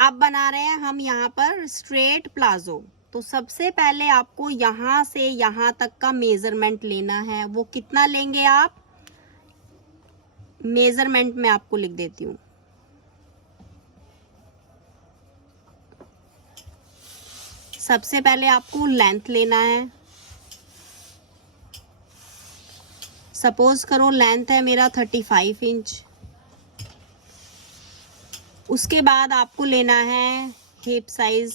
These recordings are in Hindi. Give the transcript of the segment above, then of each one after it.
अब बना रहे हैं हम यहाँ पर स्ट्रेट प्लाजो। तो सबसे पहले आपको यहाँ से यहाँ तक का मेजरमेंट लेना है। वो कितना लेंगे आप, मेजरमेंट में आपको लिख देती हूँ। सबसे पहले आपको लेंथ लेना है। सपोज करो लेंथ है मेरा 35 इंच। उसके बाद आपको लेना है हिप साइज।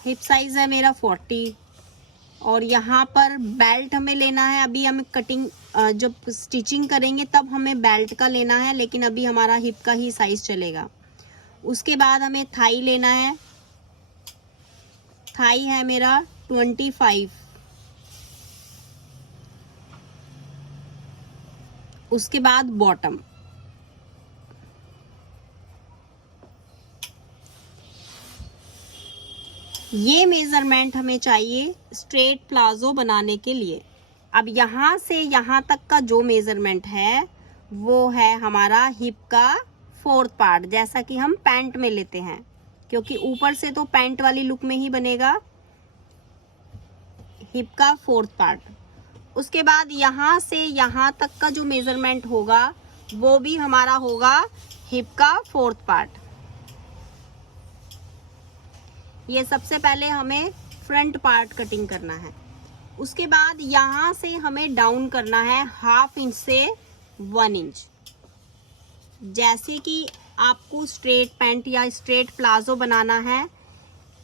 हिप साइज है मेरा 40। और यहाँ पर बेल्ट हमें लेना है। अभी हमें कटिंग जब स्टिचिंग करेंगे तब हमें बेल्ट का लेना है, लेकिन अभी हमारा हिप का ही साइज चलेगा। उसके बाद हमें थाई लेना है। थाई है मेरा 25। उसके बाद बॉटम। ये मेजरमेंट हमें चाहिए स्ट्रेट प्लाजो बनाने के लिए। अब यहाँ से यहाँ तक का जो मेजरमेंट है वो है हमारा हिप का 4th पार्ट, जैसा कि हम पैंट में लेते हैं, क्योंकि ऊपर से तो पैंट वाली लुक में ही बनेगा। हिप का 4th पार्ट। उसके बाद यहाँ से यहाँ तक का जो मेजरमेंट होगा वो भी हमारा होगा हिप का 4th पार्ट। ये सबसे पहले हमें फ्रंट पार्ट कटिंग करना है। उसके बाद यहाँ से हमें डाउन करना है 1/2 इंच से 1 इंच। जैसे कि आपको स्ट्रेट पैंट या स्ट्रेट प्लाजो बनाना है,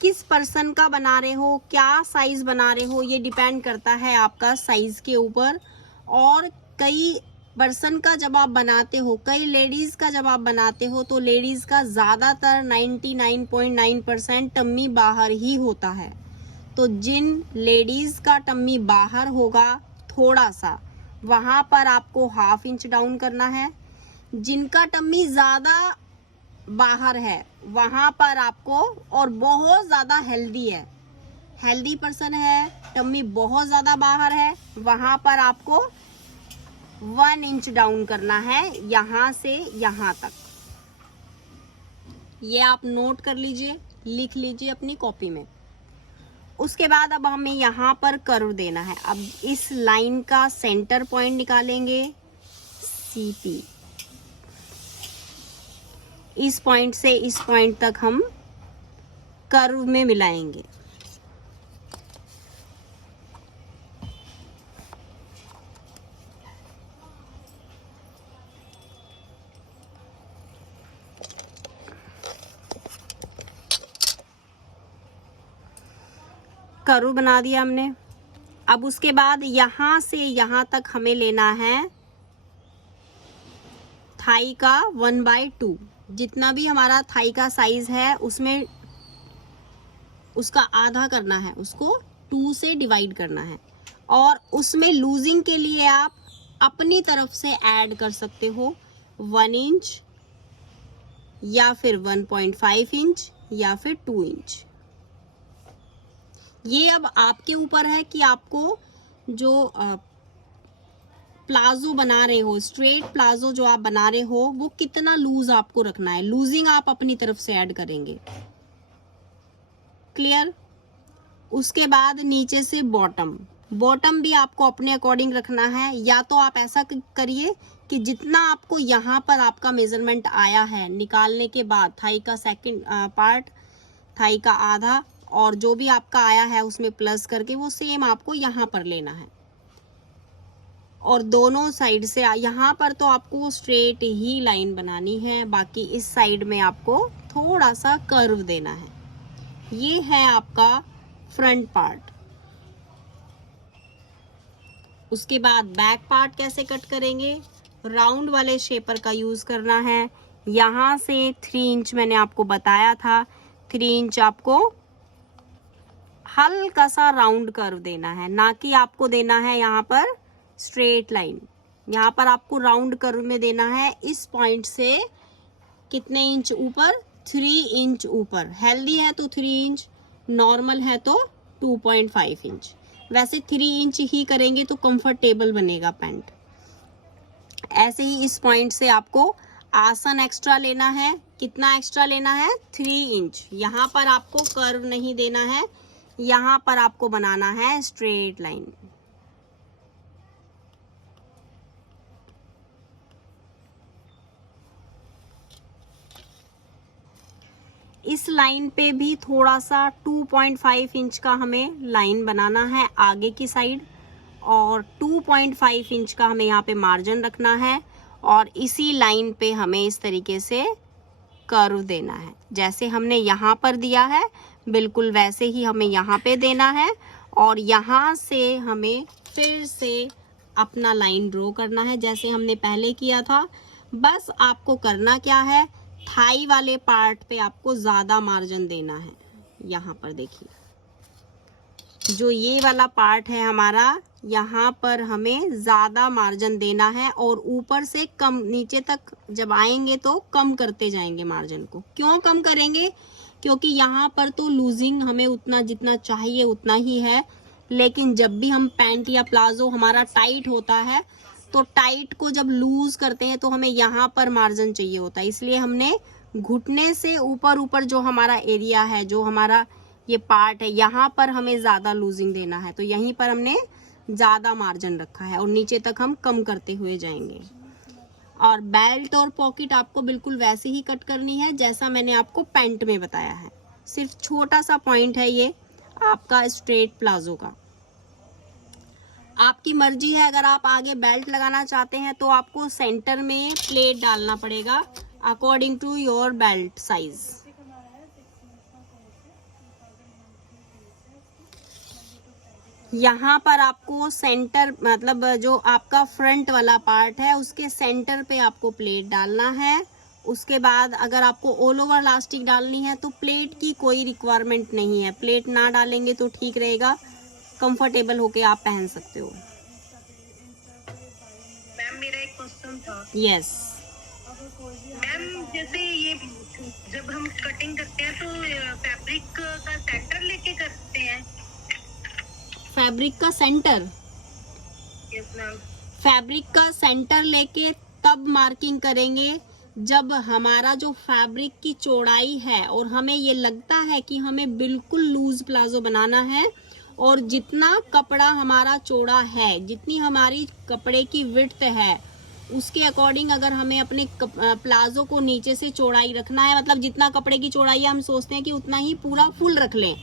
किस पर्सन का बना रहे हो, क्या साइज बना रहे हो, ये डिपेंड करता है आपका साइज के ऊपर। और कई पर्सन का जब आप बनाते हो, कई लेडीज का जब आप बनाते हो, तो लेडीज का ज़्यादातर 99.9% टम्मी बाहर ही होता है। तो जिन लेडीज का टम्मी बाहर होगा थोड़ा सा, वहाँ पर आपको 1/2 इंच डाउन करना है। जिनका टम्मी ज़्यादा बाहर है वहाँ पर आपको, और बहुत ज़्यादा हेल्दी है, हेल्दी पर्सन है, टम्मी बहुत ज़्यादा बाहर है, वहाँ पर आपको 1 इंच डाउन करना है यहाँ से यहाँ तक। ये आप नोट कर लीजिए, लिख लीजिए अपनी कॉपी में। उसके बाद अब हमें यहाँ पर कर्व देना है। अब इस लाइन का सेंटर पॉइंट निकालेंगे CP। इस पॉइंट से इस पॉइंट तक हम कर्व में मिलाएंगे। कर्व बना दिया हमने। अब उसके बाद यहाँ से यहाँ तक हमें लेना है थाई का 1/2। जितना भी हमारा थाई का साइज है उसमें उसका आधा करना है, उसको 2 से डिवाइड करना है। और उसमें लूजिंग के लिए आप अपनी तरफ से ऐड कर सकते हो 1 इंच या फिर 1.5 इंच या फिर 2 इंच। ये अब आपके ऊपर है कि आपको जो प्लाजो बना रहे हो, स्ट्रेट प्लाजो जो आप बना रहे हो, वो कितना लूज आपको रखना है। लूजिंग आप अपनी तरफ से ऐड करेंगे। क्लियर। उसके बाद नीचे से बॉटम। बॉटम भी आपको अपने अकॉर्डिंग रखना है। या तो आप ऐसा करिए कि जितना आपको यहाँ पर आपका मेजरमेंट आया है निकालने के बाद, थाई का 2nd पार्ट, थाई का आधा, और जो भी आपका आया है उसमें प्लस करके वो सेम आपको यहाँ पर लेना है। और दोनों साइड से यहाँ पर तो आपको स्ट्रेट ही लाइन बनानी है, बाकी इस साइड में आपको थोड़ा सा कर्व देना है। ये है आपका फ्रंट पार्ट। उसके बाद बैक पार्ट कैसे कट करेंगे, राउंड वाले शेपर का यूज करना है। यहाँ से 3 इंच मैंने आपको बताया था, 3 इंच आपको हल्का सा राउंड कर्व देना है, ना कि आपको देना है यहाँ पर स्ट्रेट लाइन। यहाँ पर आपको राउंड कर्व में देना है। इस पॉइंट से कितने इंच ऊपर, 3 इंच ऊपर। हेल्दी है तो 3 इंच, नॉर्मल है तो 2.5 इंच। वैसे 3 इंच ही करेंगे तो कंफर्टेबल बनेगा पैंट। ऐसे ही इस पॉइंट से आपको आसन एक्स्ट्रा लेना है। कितना एक्स्ट्रा लेना है? 3 इंच। यहाँ पर आपको कर्व नहीं देना है, यहाँ पर आपको बनाना है स्ट्रेट लाइन। इस लाइन पे भी थोड़ा सा 2.5 इंच का हमें लाइन बनाना है आगे की साइड, और 2.5 इंच का हमें यहाँ पे मार्जिन रखना है, और इसी लाइन पे हमें इस तरीके से कर्व देना है। जैसे हमने यहाँ पर दिया है बिल्कुल वैसे ही हमें यहाँ पे देना है, और यहाँ से हमें फिर से अपना लाइन ड्रॉ करना है जैसे हमने पहले किया था। बस आपको करना क्या है, थाई वाले पार्ट पे आपको ज़्यादा मार्जिन देना है। यहाँ पर देखिए, जो ये वाला पार्ट है हमारा, यहाँ पर हमें ज़्यादा मार्जिन देना है, और ऊपर से कम, नीचे तक जब आएंगे तो कम करते जाएंगे मार्जिन को। क्यों कम करेंगे? क्योंकि यहाँ पर तो लूजिंग हमें उतना जितना चाहिए उतना ही है, लेकिन जब भी हम पैंट या प्लाजो हमारा टाइट होता है तो टाइट को जब लूज करते हैं तो हमें यहाँ पर मार्जिन चाहिए होता है। इसलिए हमने घुटने से ऊपर ऊपर जो हमारा एरिया है, जो हमारा ये पार्ट है, यहाँ पर हमें ज़्यादा लूजिंग देना है, तो यहीं पर हमने ज़्यादा मार्जिन रखा है, और नीचे तक हम कम करते हुए जाएंगे। और बेल्ट और पॉकेट आपको बिल्कुल वैसे ही कट करनी है जैसा मैंने आपको पैंट में बताया है। सिर्फ छोटा सा पॉइंट है ये आपका स्ट्रेट प्लाजो का। आपकी मर्जी है, अगर आप आगे बेल्ट लगाना चाहते हैं तो आपको सेंटर में प्लेट डालना पड़ेगा according to your belt size. यहाँ पर आपको सेंटर, मतलब जो आपका फ्रंट वाला पार्ट है उसके सेंटर पे आपको प्लेट डालना है। उसके बाद अगर आपको ऑल ओवर इलास्टिक डालनी है तो प्लेट की कोई रिक्वायरमेंट नहीं है, प्लेट ना डालेंगे तो ठीक रहेगा, कंफर्टेबल होके आप पहन सकते हो। मैम मेरा एक क्वेश्चन था। यस मैम, जैसे ये जब हम कटिंग करते हैं तो फैब्रिक का सेंटर लेके करते हैं? फैब्रिक का सेंटर, यस मैम। फैब्रिक का सेंटर लेके तब मार्किंग करेंगे जब हमारा जो फैब्रिक की चौड़ाई है और हमें ये लगता है कि हमें बिल्कुल लूज प्लाजो बनाना है, और जितना कपड़ा हमारा चौड़ा है, जितनी हमारी कपड़े की विड्थ है, उसके अकॉर्डिंग अगर हमें अपने प्लाजो को नीचे से चौड़ाई रखना है, मतलब जितना कपड़े की चौड़ाई है हम सोचते हैं कि उतना ही पूरा फुल रख लें।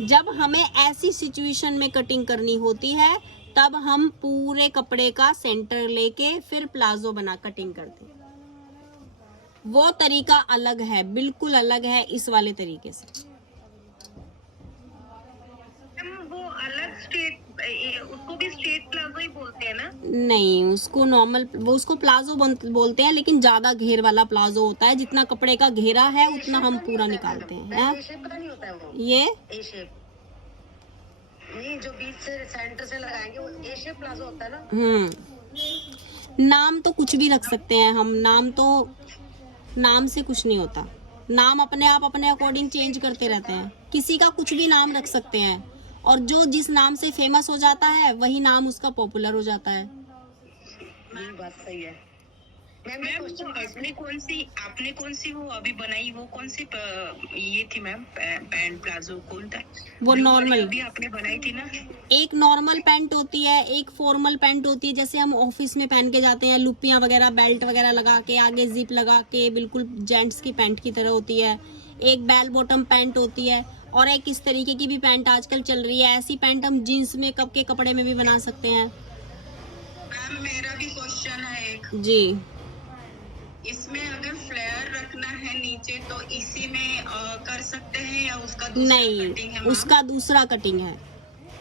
जब हमें ऐसी सिचुएशन में कटिंग करनी होती है तब हम पूरे कपड़े का सेंटर लेके फिर प्लाजो बना कटिंग करते हैं। वो तरीका अलग है, बिल्कुल अलग है इस वाले तरीके से। वो अलग स्ट्रेट, उसको भी स्ट्रेट प्लाजो ही बोलते हैं ना? नहीं, उसको नॉर्मल, वो उसको प्लाजो बोलते हैं, लेकिन ज्यादा घेर वाला प्लाजो होता है। जितना कपड़े का घेरा है उतना हम पूरा निकालते हैं। ये जो बीच से सेंटर से लगाएंगे वो ए शेप प्लाजो होता है ना? नाम तो कुछ भी रख सकते हैं हम, नाम से कुछ नहीं होता। नाम अपने आप अपने अकॉर्डिंग चेंज करते रहते हैं, किसी का कुछ भी नाम रख सकते हैं, और जो जिस नाम से फेमस हो जाता है वही नाम उसका पॉपुलर हो जाता है। बात सही है। मैम आपने कौन सी वो अभी बनाई, वो कौन सी ये थी मैम? पैंट प्लाजो कौन था वो? नॉर्मल अभी आपने बनाई थी ना? एक नॉर्मल पैंट होती है, एक फॉर्मल पैंट होती है, जैसे हम ऑफिस में पहन के जाते हैं, लुपियां वगैरह, बेल्ट वगैरह लगा के, आगे जिप लगा के, बिल्कुल जेंट्स की पैंट की तरह होती है। एक बेल बॉटम पैंट होती है, और एक इस तरीके की भी पैंट आजकल चल रही है। ऐसी पैंट हम जीन्स में, कप के कपड़े में भी बना सकते हैं। मैम मेरा भी क्वेश्चन है एक जी। इसमें अगर फ्लेयर रखना है नीचे तो इसी में कर सकते हैं या उसका दूसरा कटिंग है? नहीं, उसका दूसरा कटिंग है।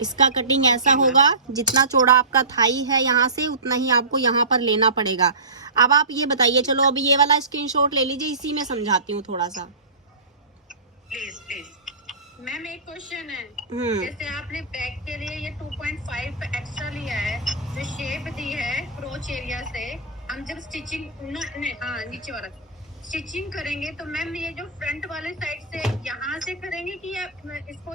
इसका कटिंग ऐसा होगा, जितना चौड़ा आपका थाई है यहाँ से उतना ही आपको यहाँ पर लेना पड़ेगा। अब आप ये बताइए, चलो अभी ये वाला स्क्रीनशॉट ले लीजिए, इसी में समझाती हूँ थोड़ा सा। प्लीज। मैम एक क्वेश्चन है, जैसे आपने बैक के लिए ये 2.5 एक्स्ट्रा लिया है, जो शेप दी है क्रोच एरिया से, हम जब स्टिचिंग नीचे वाला स्टिचिंग करेंगे तो मैम ये जो फ्रंट वाले साइड से यहाँ से करेंगे कि या इसको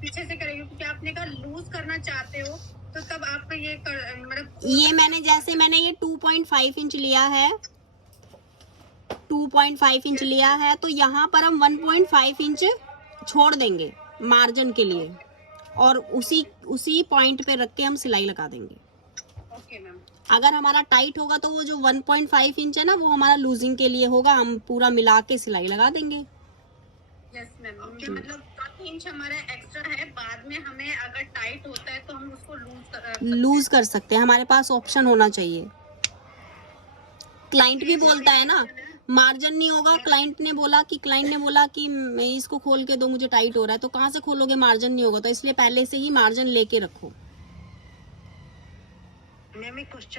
पीछे से करेंगे? क्योंकि आपने कहा लूज करना चाहते हो तो तब आप ये मतलब ये मैंने 2.5 इंच लिया है, 2.5 इंच लिया है तो यहाँ पर हम 1.5 इंच छोड़ देंगे मार्जिन के लिए, और उसी पॉइंट पे रख के हम सिलाई लगा देंगे। Okay ma'am. अगर हमारा टाइट होगा तो वो जो 1.5 इंच है ना, वो हमारा लूजिंग के लिए होगा, हम पूरा मिला के सिलाई लगा देंगे। यस मैम, मतलब 7 इंच हमारा एक्स्ट्रा है, बाद में हमें अगर टाइट होता है तो हम उसको लूज कर सकते हैं, हमारे पास ऑप्शन होना चाहिए। क्लाइंट भी बोलता है ना, मार्जिन नहीं होगा, क्लाइंट ने बोला कि मैं इसको खोल के दो, मुझे टाइट हो रहा है, तो कहाँ से खोलोगे, मार्जिन नहीं होगा, तो इसलिए पहले से ही मार्जिन लेके रखो। मैम एक क्वेश्चन